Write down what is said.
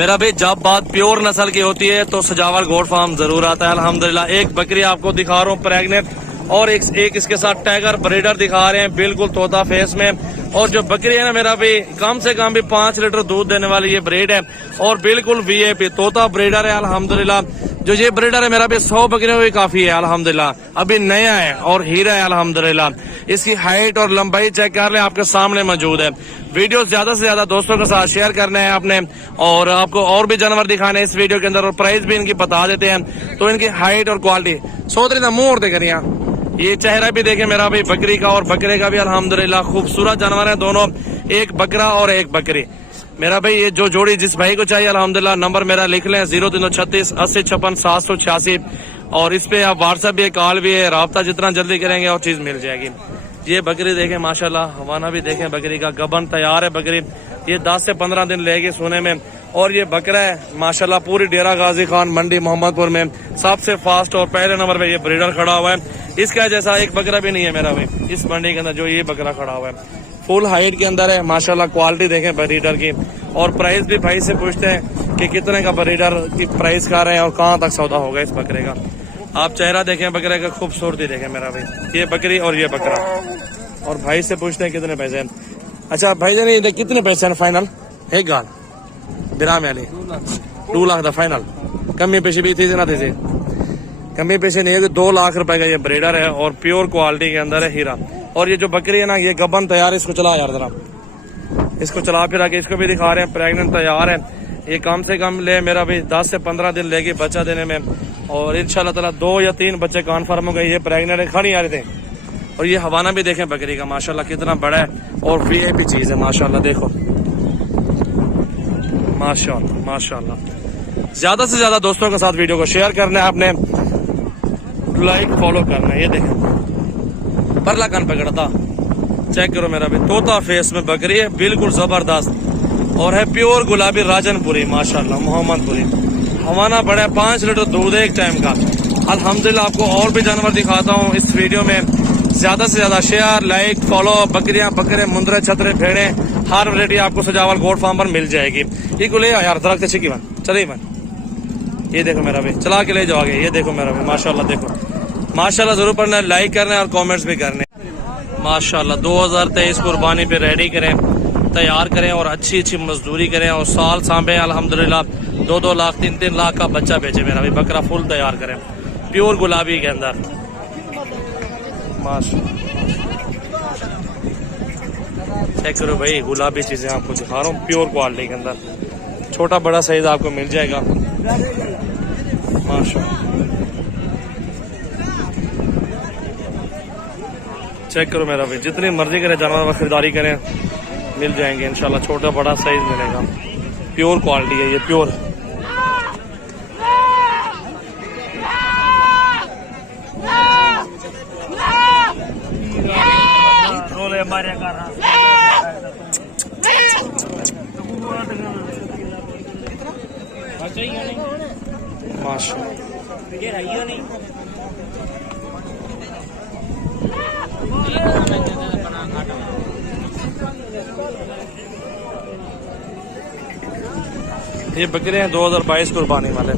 मेरा भाई जब बात प्योर नस्ल की होती है तो सजावल गोट फार्म जरूर आता है अल्हम्दुलिल्लाह। एक बकरी आपको दिखा रहा हूँ प्रेग्नेंट, और एक इसके साथ टाइगर ब्रीडर दिखा रहे हैं बिल्कुल तोता फेस में। और जो बकरी है ना मेरा भाई कम से कम भी 5 लीटर दूध देने वाली ये ब्रीड है और बिल्कुल वीआईपी तोता ब्रीडर है अल्हम्दुलिल्लाह। जो ये ब्रीडर है मेरा भी 100 बकरियों में काफी है अल्हम्दुलिल्लाह, अभी नया है और हीरा है अल्हम्दुलिल्लाह। इसकी हाइट और लंबाई चेक कर लें, आपके सामने मौजूद है। वीडियो ज्यादा से ज्यादा दोस्तों के साथ शेयर करना है आपने, और आपको और भी जानवर दिखाने हैं इस वीडियो के अंदर, और प्राइस भी इनकी बता देते हैं। तो इनकी हाइट और क्वालिटी सोच मुंह और देख रही है, ये चेहरा भी देखे मेरा भाई बकरी का और बकरे का भी अल्हम्दुलिल्लाह खूबसूरत जानवर है दोनों, एक बकरा और एक बकरी। मेरा भाई ये जो जोड़ी जिस भाई को चाहिए अल्हम्दुलिल्लाह नंबर मेरा लिख लें 0336 80 56 786, और इस पे आप व्हाट्सएप भी है, कॉल भी है, राब्ता जितना जल्दी करेंगे और चीज मिल जाएगी। ये बकरी देखें माशाल्लाह, हवाना भी देखें बकरी का, गबन तैयार है बकरी, ये 10 से 15 दिन लेगी सोने में। और ये बकरा है माशाल्लाह पूरी डेरा गाजी खान मंडी मोहम्मदपुर में सबसे फास्ट और पहले नंबर पे ये ब्रीडर खड़ा हुआ है। इसका जैसा एक बकरा भी नहीं है मेरा भाई इस मंडी के अंदर जो ये बकरा खड़ा हुआ है, फुल हाइट के अंदर है माशाल्लाह। क्वालिटी देखें ब्रीडर की, और प्राइस भी भाई से पूछते हैं कि कितने का ब्रीडर की प्राइस कर रहे हैं और कहाँ तक सौदा होगा इस बकरे का। आप चेहरा देखें बकरे का, खूबसूरती देखें मेरा भाई, ये बकरी और ये बकरा। और भाई से पूछते हैं कितने पैसे हैं। अच्छा भाई जान ये कितने पैसे हैं फाइनल? एक गाल बिराम वाली 2 लाख का फाइनल, कमी पेशी भी थी ना थी, कमी पेशी नहीं है। 2 लाख रुपए का ये ब्रीडर है और प्योर क्वालिटी के अंदर है हीरा। और ये जो बकरी है ना ये गबन तैयार है, इसको चला यार जरा, इसको चला फिर आके इसको भी दिखा रहे हैं, प्रेग्नेंट तैयार है। ये कम से कम ले मेरा भी 10 से 15 दिन लेगी बच्चा देने में, और इंशाल्लाह ताला 2 या 3 बच्चे कन्फर्म हो गए। ये प्रेग्नेंट है, खड़ी आ रहे थे। और ये हवाना भी देखें बकरी का माशाल्लाह कितना बड़ा है और वीआईपी चीज है माशाल्लाह। देखो माशाल्लाह माशाल्लाह। ज्यादा से ज्यादा दोस्तों के साथ वीडियो को शेयर करना है आपने, लाइक फॉलो करना है। ये देखें परला कान पकड़ता, चेक करो मेरा भी तोता फेस में बकरी है बिल्कुल जबरदस्त, और है प्योर गुलाबी राजनपुरी माशाल्लाह मोहम्मदपुरी। हवाना बड़ा है, 5 लीटर दूध है एक टाइम का अल्हम्दुलिल्लाह। आपको और भी जानवर दिखाता हूँ इस वीडियो में, ज्यादा से ज्यादा शेयर लाइक फॉलो। बकरियां बकरे मुंदरे छतरे भेड़े हर वैरायटी आपको सजावल गोट फार्म पर मिल जाएगी। ये को ले यार दरख्त अच्छी बन चले बन, ये देखो मेरा भाई चला के ले जाओगे। ये देखो मेरा भाई माशाल्लाह, देखो माशाल्लाह जरूर पढ़ना है, लाइक करना है और कमेंट्स भी करने माशाल्लाह। 2023 कुर्बानी पे रेडी करें, तैयार करें और अच्छी अच्छी मजदूरी करें और साल सांभे अल्हम्दुलिल्लाह। 2-2 लाख 3-3 लाख का बच्चा बेचे मेरा भाई, बकरा फुल तैयार करें प्योर गुलाबी के अंदर माशाल्लाह। चेक करो भाई गुलाबी चीजें आपको दिखा रहा हूँ प्योर क्वालिटी के अंदर, छोटा बड़ा साइज आपको मिल जाएगा माशाल्लाह। चेक करो मेरा भाई, जितनी मर्जी करें जानवर खरीदारी करें मिल जाएंगे इंशाल्लाह, छोटा बड़ा साइज मिलेगा, प्योर क्वालिटी है ये प्योर। ये बकरे हैं 2022 कुर्बानी वाले।